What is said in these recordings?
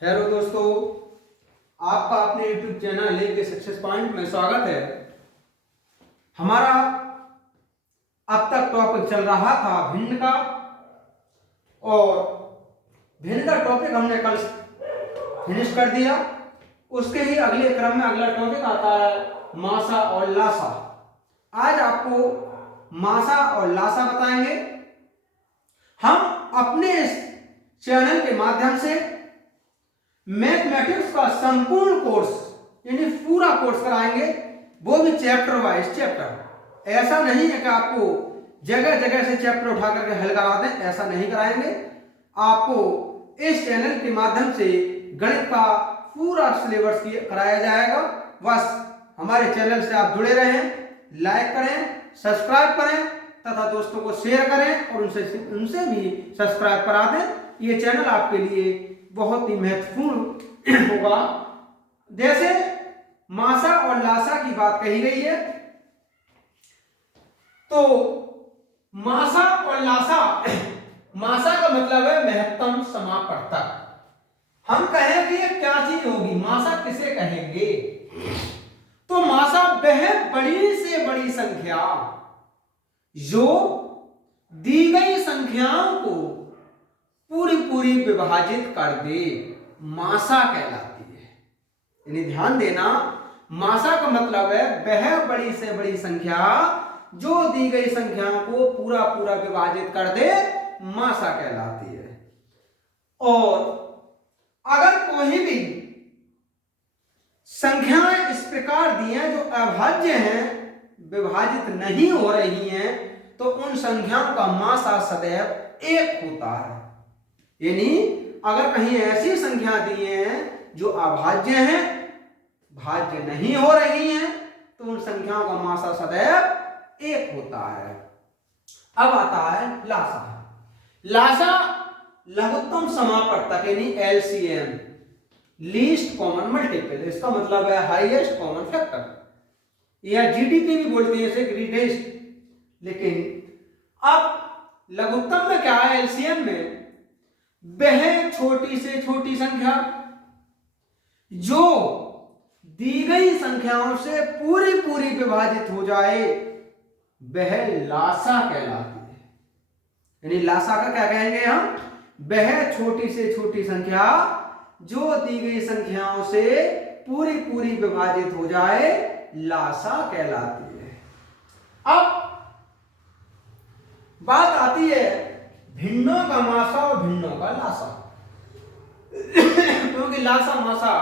Hello दोस्तों, आपका अपने YouTube चैनल लेके सक्सेस पॉइंट में स्वागत है। हमारा अब तक टॉपिक चल रहा था भिंड का, और भिंड का टॉपिक हमने कल फिनिश कर दिया। उसके ही अगले क्रम में अगला टॉपिक आता है मासा और लासा। आज आपको मासा और लासा बताएंगे। हम अपने इस चैनल के माध्यम से मैथमेटिक्स का संपूर्ण कोर्स यानी पूरा कोर्स कराएंगे, वो भी चैप्टर वाइज चैप्टर। ऐसा नहीं है कि आपको जगह जगह से चैप्टर उठा करके हल करा दें, ऐसा नहीं कराएंगे। आपको इस चैनल के माध्यम से गणित का पूरा सिलेबस कराया जाएगा। बस हमारे चैनल से आप जुड़े रहें, लाइक करें, सब्सक्राइब करें तथा दोस्तों को शेयर करें और उनसे भी सब्सक्राइब करा दें। ये चैनल आपके लिए बहुत ही महत्वपूर्ण होगा। जैसे मासा और लासा की बात कही गई है, तो मासा और लासा, मासा का मतलब है महत्तम समापवर्तक। हम कहें कि ये क्या चीज होगी, मासा किसे कहेंगे? तो मासा वह बड़ी से बड़ी संख्या जो दी गई संख्याओं को पूरी पूरी विभाजित कर दे, मासा कहलाती है। यानी ध्यान देना, मासा का मतलब है वह बड़ी से बड़ी संख्या जो दी गई संख्याओं को पूरा पूरा विभाजित कर दे, मासा कहलाती है। और अगर कोई भी संख्याएं इस प्रकार दी हैं जो अभाज्य हैं, विभाजित नहीं हो रही हैं, तो उन संख्याओं का मासा सदैव एक होता है। यानी अगर कहीं ऐसी संख्या दी हैं जो अभाज्य हैं, भाज्य नहीं हो रही हैं, तो उन संख्याओं का मासा सदैव एक होता है। अब आता है लासा। लासा लघुत्तम समापवर्तक यानी एलसीएम, लीस्ट कॉमन मल्टीपल। इसका मतलब है हाईएस्ट कॉमन फैक्टर, या जीडीपी भी बोलते हैं इसे, ग्रेटेस्ट। लेकिन अब लघुत्तम में क्या है, एलसीएम में वह छोटी से छोटी संख्या जो दी गई संख्याओं से पूरी पूरी विभाजित हो जाए, वह लासा कहलाती है। यानी लासा का क्या कहेंगे हम, वह छोटी से छोटी संख्या जो दी गई संख्याओं से पूरी पूरी विभाजित हो जाए, लासा कहलाती है। अब बात आती है भिन्नों का मासा और भिन्नों का लासा। क्योंकि लासा मासा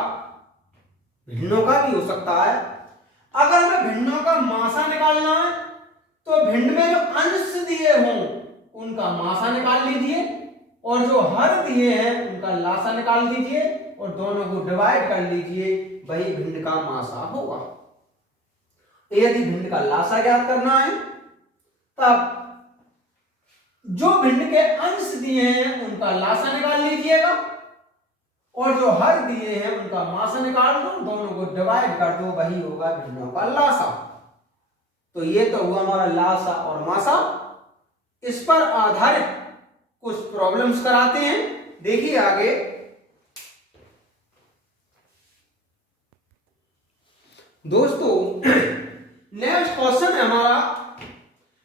भिन्नों का भी हो सकता है। अगर हमें भिन्नों का मासा निकालना है तो भिन्न में जो अंश दिए हों उनका मासा निकाल लीजिए, और जो हर दिए हैं उनका लासा निकाल दीजिए, और दोनों को डिवाइड कर लीजिए, वही भिन्न का मासा होगा। यदि भिन्न का लासा ज्ञात करना है, तब जो भिन्न के अंश दिए हैं उनका लासा निकाल लीजिएगा, और जो हर दिए हैं उनका मासा निकाल दो, दोनों को डिवाइड कर दो, वही होगा भिन्नों का लासा। तो ये तो हुआ हमारा लासा और मासा। इस पर आधारित कुछ प्रॉब्लम्स कराते हैं, देखिए आगे। दोस्तों नेक्स्ट क्वेश्चन है हमारा,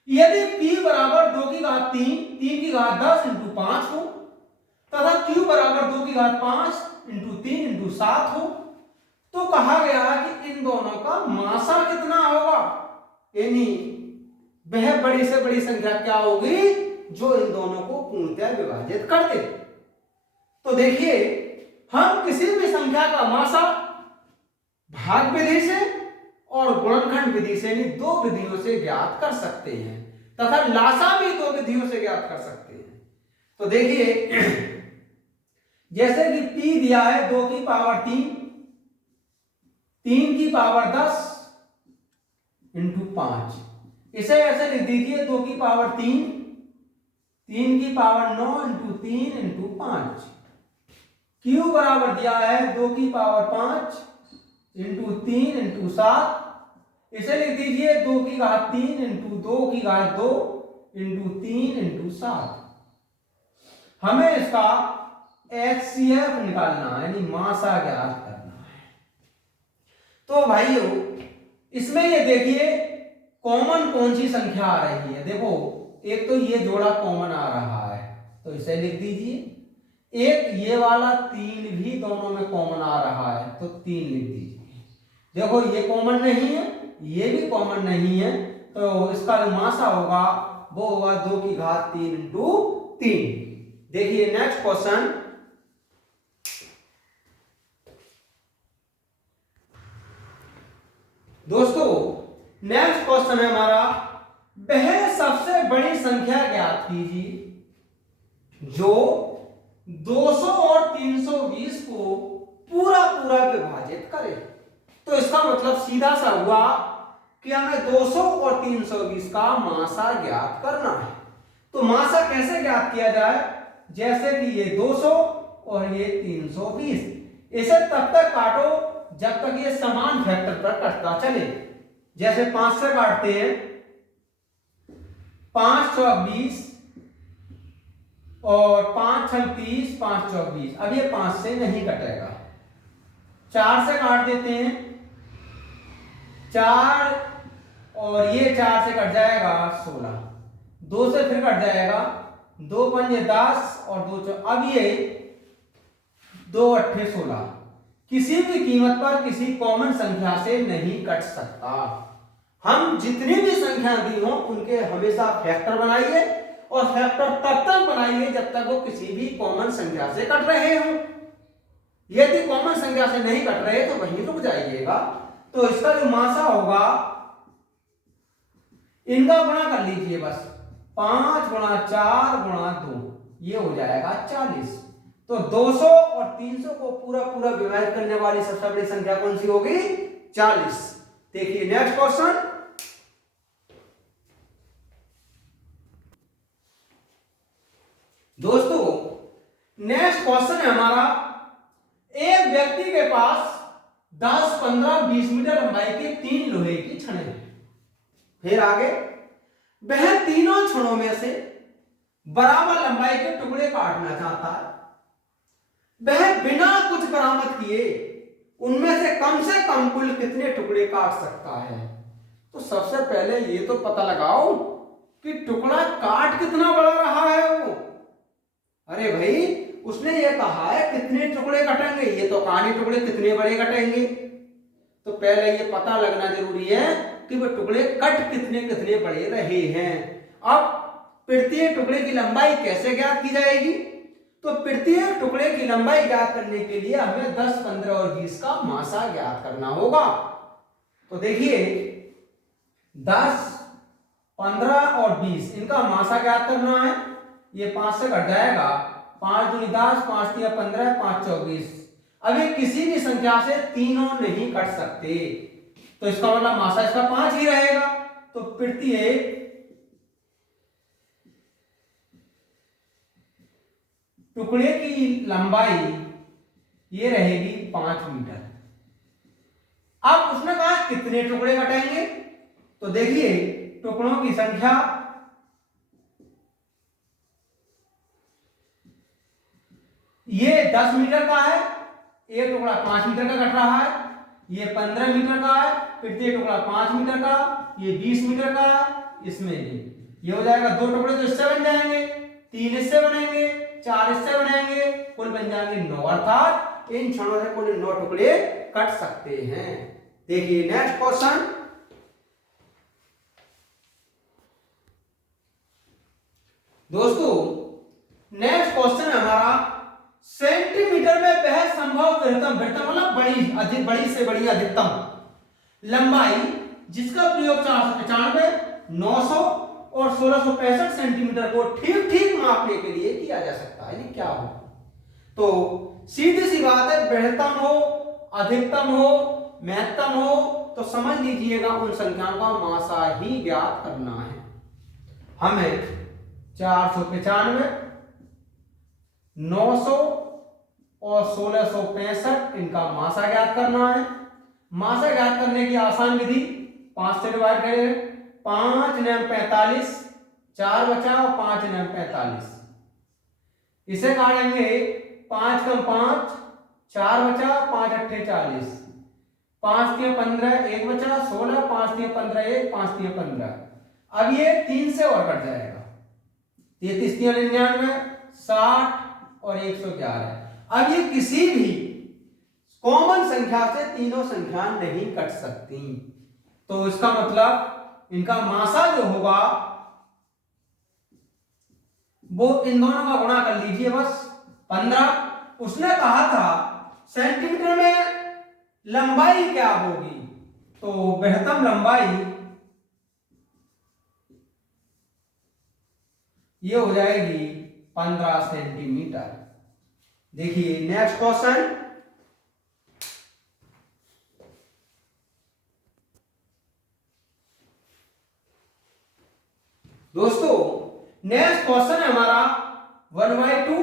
यदि p बराबर 2 की घात 3, 3 की घात 10 इंटू 5 हो, तथा q बराबर 2 की घात 5 इंटू 3 इंटू 7 हो, तो कहा गया कि इन दोनों का मासा कितना होगा। यानी वह बड़ी से बड़ी संख्या क्या होगी जो इन दोनों को पूर्णतः विभाजित कर दे। तो देखिए, हम किसी भी संख्या का मासा भाग विधि से और गुणनखंड विधि से, यानी दो विधियों से ज्ञात कर सकते हैं, तथा लासा भी दो विधियों से ज्ञात कर सकते हैं। तो देखिए, जैसे कि p दिया है 2 की पावर 3, 3 की पावर 10 इंटू 5, इसे ऐसे लिख दीजिए 2 की पावर 3, 3 की पावर 9 इंटू 3 इंटू 5। q बराबर दिया है 2 की पावर 5 इंटू 3 इंटू 7, इसे लिख दीजिए 2 की घात 3 इंटू 2 की घात 2 इंटू 3 इंटू 7। हमें इसका HCF निकालना है, यानी मासा ज्ञात करना है। तो भाइयों इसमें ये देखिए कॉमन कौन सी संख्या आ रही है। देखो एक तो ये जोड़ा कॉमन आ रहा है तो इसे लिख दीजिए, एक ये वाला 3 भी दोनों में कॉमन आ रहा है तो 3 लिख दीजिए। देखो ये कॉमन नहीं है, ये भी कॉमन नहीं है, तो इसका जो मासा होगा वो होगा 2 की घात 3 इंटू 3। देखिए नेक्स्ट क्वेश्चन, दोस्तों नेक्स्ट क्वेश्चन है हमारा, वह सबसे बड़ी संख्या ज्ञात कीजिए जो 200 और 320 को पूरा पूरा विभाजित करे। तो इसका मतलब सीधा सा हुआ कि हमें 200 और 320 का मासा ज्ञात करना है। तो मासा कैसे ज्ञात किया जाए, जैसे कि ये 200 और ये 320, इसे तब तक काटो जब तक ये समान फैक्टर पर कटता चले। जैसे 5 से काटते हैं, 5 चौक 20 और 5 छक 30, 5 चौक 20। अब ये 5 से नहीं कटेगा। 4 से काट देते हैं, 4 और ये 4 से कट जाएगा 16, 2 से फिर कट जाएगा, 2 पंजे 10 और 2 चौक, अब ये 2 अट्ठे 16 किसी भी कीमत पर किसी कॉमन संख्या से नहीं कट सकता। हम जितनी भी संख्या दी हो उनके हमेशा फैक्टर बनाइए और फैक्टर तब तक बनाइए जब तक वो किसी भी कॉमन संख्या से कट रहे हो। यदि कॉमन संख्या से नहीं कट रहे तो वहीं रुक जाइएगा। तो इसका जो मासा होगा इनका गुणा कर लीजिए बस, 5 गुणा 4 गुणा 2, ये हो जाएगा 40। तो 200 और 300 को पूरा पूरा विभाजित करने वाली सबसे बड़ी संख्या कौन सी होगी, 40। देखिए नेक्स्ट क्वेश्चन, दोस्तों नेक्स्ट क्वेश्चन है हमारा, एक व्यक्ति के पास 10, 15, 20 मीटर लंबाई के 3 लोहे की छड़ें हैं। फिर आगे वह तीनों छड़ों में से बराबर लंबाई के टुकड़े काटना चाहता है। वह बिना कुछ बरामद किए उनमें से कम कुल कितने टुकड़े काट सकता है। तो सबसे पहले ये तो पता लगाओ कि टुकड़ा काट कितना बड़ा रहा है वो। अरे भाई उसने ये कहा है कितने टुकड़े कटेंगे, ये तो कहानी टुकड़े कितने बड़े कटेंगे। तो पहले ये पता लगना जरूरी है कि वो टुकड़े कट कितने कितने बड़े रहे हैं। अब प्रत्येक टुकड़े की लंबाई कैसे ज्ञात की जाएगी, तो प्रत्येक टुकड़े की लंबाई ज्ञात करने के लिए हमें 10, 15 और 20 का मासा ज्ञात करना होगा। तो देखिए 10, 15 और 20 इनका मासा ज्ञात करना है। ये 5 से कट जाएगा, 5 दूनी 10, 5 तिया 15, 5 चौक 20। अभी किसी भी संख्या से तीनों नहीं कट सकते, तो इसका मतलब मासा इसका 5 ही रहेगा। तो प्रत्येक टुकड़े की लंबाई ये रहेगी 5 मीटर। अब उसने कहा कितने टुकड़े कटेंगे, तो देखिए टुकड़ों की संख्या ये 10 मीटर का है, एक टुकड़ा 5 मीटर का कट रहा है। ये 15 मीटर का है, प्रत्येक टुकड़ा 5 मीटर का, ये 20 मीटर का है। इसमें ये हो जाएगा, 2 टुकड़े तो इससे बन जाएंगे, 3 इससे बनेंगे, 4 इससे बनेंगे, कुल बन जाएंगे 9। अर्थात इन क्षणों से कुल 9 टुकड़े कट सकते हैं। देखिए नेक्स्ट क्वेश्चन, दोस्तों नेक्स्ट क्वेश्चन है हमारा, सेंटीमीटर में वह संभव वृहत्तम, मतलब बड़ी से बड़ी अधिकतम लंबाई जिसका प्रयोग 495, 900 और 1665 सेंटीमीटर को ठीक ठीक मापने के लिए किया जा सकता है। क्या हो, तो सीधी सी बात है, बृहत्तम हो, अधिकतम हो, महत्तम हो, तो समझ लीजिएगा उन संख्याओं का मासा ही ज्ञात करना है। हमें 495, 900 और 1665 इनका मासा ज्ञात करना है। मासा ज्ञात करने की आसान विधि, 5 से डिवाइड करें, 5 9 45, 4 बचा और 5 9 45, इसे काटेंगे 5 कम 5, 4 बचा, 5 अट्ठे 40, 5 तिया 15, 1 बचा, 16, 5 तिया 15, 1, 5 तिया 15। अब ये 3 से और कट जाएगा, 33 तिया 99, 60 और 111। अब ये किसी भी कॉमन संख्या से तीनों संख्या नहीं कट सकती, तो इसका मतलब इनका मासा जो होगा वो इन दोनों का गुणा कर लीजिए बस 15। उसने कहा था सेंटीमीटर में लंबाई क्या होगी, तो वृहत्तम लंबाई ये हो जाएगी 15 सेंटीमीटर। देखिए नेक्स्ट क्वेश्चन, दोस्तों नेक्स्ट क्वेश्चन है हमारा 1/2,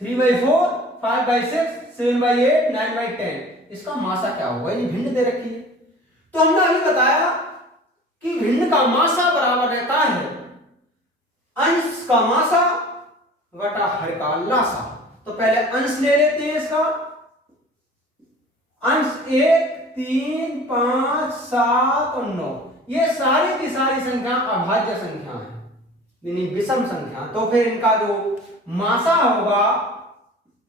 3/4, 5/6, 7/8, 9/10। इसका मासा क्या होगा, ये भिन्न दे रखी है। तो हमने अभी बताया कि भिन्न का मासा बराबर रहता है अंश का मासा बटा हर का लासा। तो पहले अंश ले लेते हैं इसका। अंश 1, 3, 5, 7 और 9, ये सारी की सारी संख्या अभाज्य संख्या है, यानी विषम संख्या। तो फिर इनका जो मासा होगा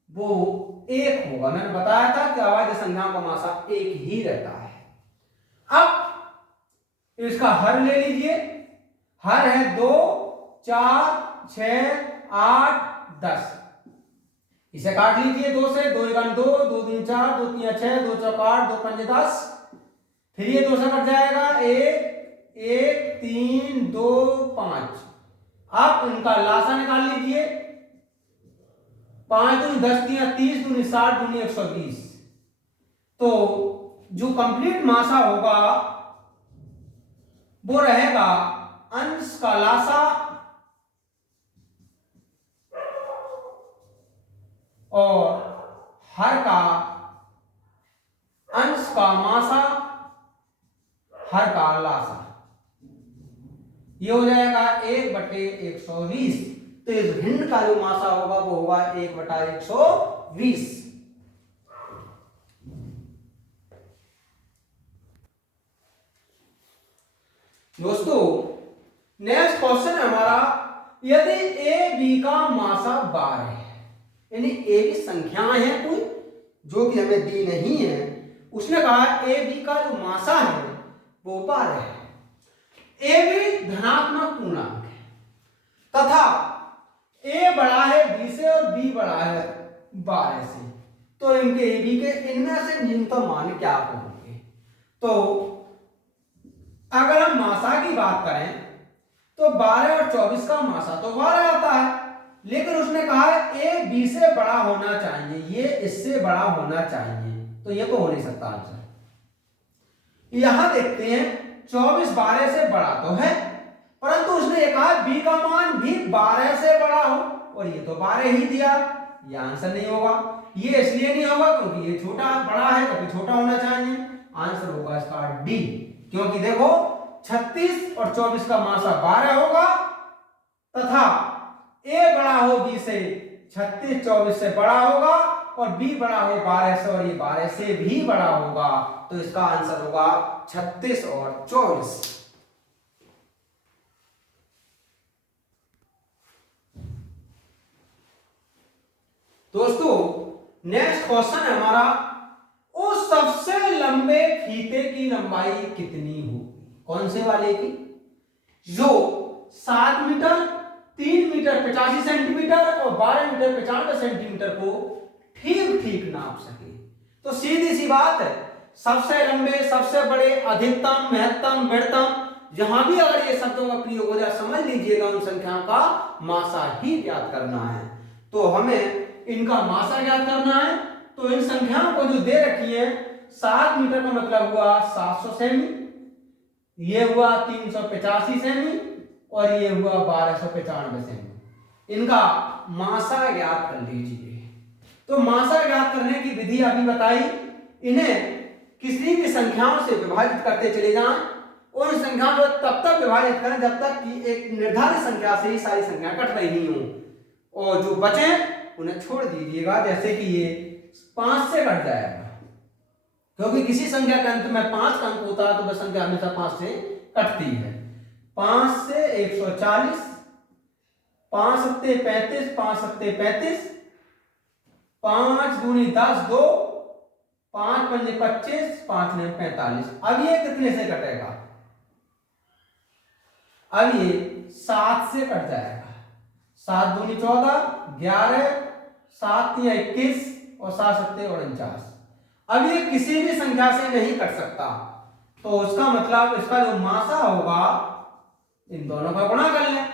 वो 1 होगा। मैंने बताया था कि अभाज्य संख्याओं का मासा 1 ही रहता है। अब इसका हर ले लीजिए। हर है 2, 4, 6, 8, 10। इसे काट लीजिए 2 से, 2 1 2, 2 3 4, 2 3 6, 2 4 8, 2 5 10। फिर ये 2 से कट जाएगा 1, 1, 3, 2, 5। अब इनका लासा निकाल लीजिए। 5 दूनी 10, 3 30, दूनी 60, दूनी 120। तो जो कंप्लीट मासा होगा वो रहेगा अंश का लासा और हर का अंश का मासा, हर का लासा, ये हो जाएगा 1/120। तो इस भिन्न का जो मासा होगा वो होगा 1/120। दोस्तों नेक्स्ट क्वेश्चन है हमारा, यदि ए बी का मासा 12 है, यानी ए बी संख्याएं हैं कोई जो कि हमें दी नहीं है। उसने कहा ए बी का जो मासा है वो 12 है। ए बी धनात्मक पूर्णांक है तथा ए बड़ा है बी से और बी बड़ा है 12 से। तो इनके ए बी के इनमें से न्यूनतम मान क्या होंगे। तो अगर हम मासा की बात करें तो 12 और 24 का मासा तो 12 आता है, लेकिन उसने कहा है ए बी से बड़ा होना चाहिए, ये इससे बड़ा होना चाहिए, तो ये तो हो नहीं सकता आंसर। यहां देखते हैं 24 12 से बड़ा तो है, परंतु उसने ये कहा बी का मान भी 12 से बड़ा हो, और ये तो 12 ही दिया, ये आंसर नहीं होगा। ये इसलिए नहीं होगा क्योंकि ये छोटा बड़ा है, कभी छोटा होना चाहिए। आंसर होगा इसका डी, क्योंकि देखो 36 और 24 का मासा 12 होगा तथा ए बड़ा हो बी से, 36 24 से बड़ा होगा, और बी बड़ा हो 12 से और ये 12 से भी बड़ा होगा। तो इसका आंसर होगा 36 और 24। दोस्तों नेक्स्ट क्वेश्चन है हमारा, उस सबसे लंबे फीते की लंबाई कितनी होगी। कौन से वाले की, जो 7 मीटर, 3 मीटर 85 सेंटीमीटर और 12 मीटर 95 सेंटीमीटर को ठीक ठीक नाप सके। तो सीधी सी बात है, सबसे लंबे, सबसे बड़े, अधिकतम, महत्तम, वृहत्तम, जहां भी अगर ये शब्दों का प्रयोग हो जाए समझ लीजिएगा उन संख्याओं का मासा ही ज्ञात करना है। तो हमें इनका मासा ज्ञात करना है। तो इन संख्याओं को जो दे रखी है, 7 मीटर का मतलब हुआ 700 सेमी, ये हुआ 385 सेमी और ये हुआ 1295 सेमी। इनका मासा ज्ञात कर लीजिए। तो मासा ज्ञात करने की विधि अभी बताई। इन्हें किसी भी संख्याओं से विभाजित करते चले जाएं, उन संख्याओं को तब तक विभाजित करें जब तक कि एक निर्धारित संख्या से ही सारी संख्या कट रही हो, और जो बचे उन्हें छोड़ दीजिएगा। जैसे कि ये 5 से कट जाएगा, क्योंकि किसी संख्या के अंत में 5 का अंक होता है तो वह संख्या हमेशा 5 से कटती है। 5 से 140, 5 सत्ते 35, 5 सत्ते 35, 5 दूनी 10, 2, 5 पंजे 25, 5 ने 45। अब ये कितने से कटेगा? अब ये 7 से कट जाएगा। 7 दूनी 14, 11, 7 तिया 21 और 7 सत्ते 49। अब ये किसी भी संख्या से नहीं कट सकता, तो उसका मतलब इसका जो मासा होगा इन दोनों का गुणा कर लें।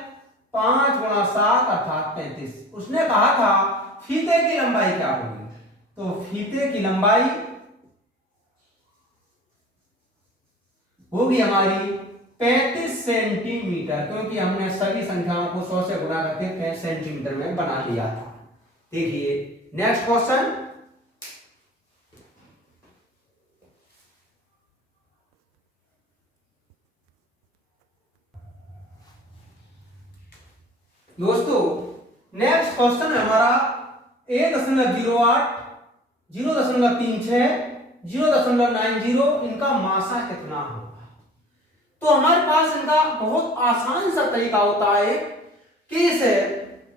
5 गुणा 7 अर्थात 35। उसने कहा था फीते की लंबाई क्या होगी, तो फीते की लंबाई होगी हमारी 35 सेंटीमीटर, क्योंकि हमने सभी संख्याओं को 100 से गुणा करके सेंटीमीटर में बना लिया था। देखिए नेक्स्ट क्वेश्चन। दोस्तों नेक्स्ट क्वेश्चन है हमारा 1.08, 0.36, 0.90, इनका मासा कितना होगा। तो हमारे पास इनका बहुत आसान सा तरीका होता है कि इसे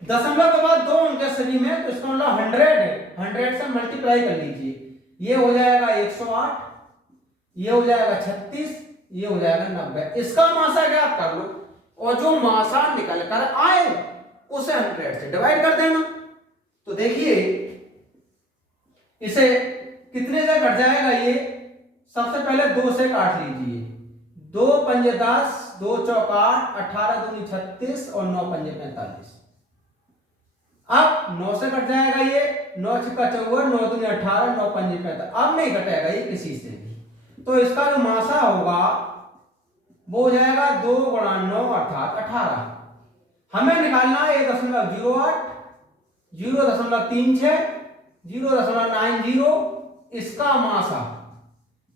दशमलव के बाद 2 अंक है सभी में, तो इसका मतलब 100 है, 100 से मल्टीप्लाई कर लीजिए। ये हो जाएगा 108, ये हो जाएगा 36, ये हो जाएगा 90। इसका मासा ज्ञात कर लो और जो मासा निकल कर आए उसे 100 से डिवाइड कर देना। तो देखिए इसे कितने से कट जाएगा, ये सबसे पहले 2 से काट लीजिए। 2 पंजे 10, 2 चौक 8, 18 दूनी 36 और 9 पंजे 45। अब 9 से कट जाएगा ये, 9 छक्का 54, 9 दूनी 18, 9 पंजे 45। अब नहीं कटेगा ये किसी से भी, तो इसका जो मासा होगा वो हो जाएगा 2 गुणा 9 अर्थात 18। हमें निकालना है 1.08, 0.36, 0.90 इसका मासा।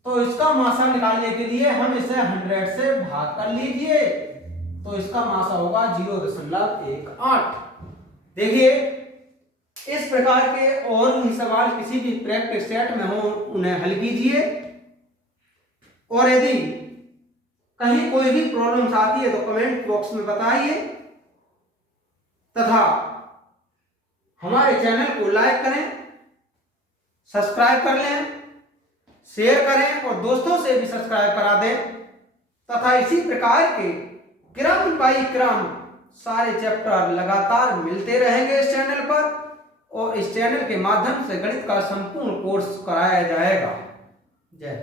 तो इसका मासा निकालने के लिए हम इसे 100 से भाग कर लीजिए, तो इसका मासा होगा 0.18। देखिए इस प्रकार के और भी सवाल किसी भी प्रैक्टिस सेट में हो उन्हें हल कीजिए, और यदि कहीं कोई भी प्रॉब्लम्स आती है तो कमेंट बॉक्स में बताइए, तथा हमारे चैनल को लाइक करें, सब्सक्राइब कर लें, शेयर करें और दोस्तों से भी सब्सक्राइब करा दें। तथा इसी प्रकार के क्रम बाई क्रम सारे चैप्टर लगातार मिलते रहेंगे इस चैनल पर, और इस चैनल के माध्यम से गणित का संपूर्ण कोर्स कराया जाएगा। जय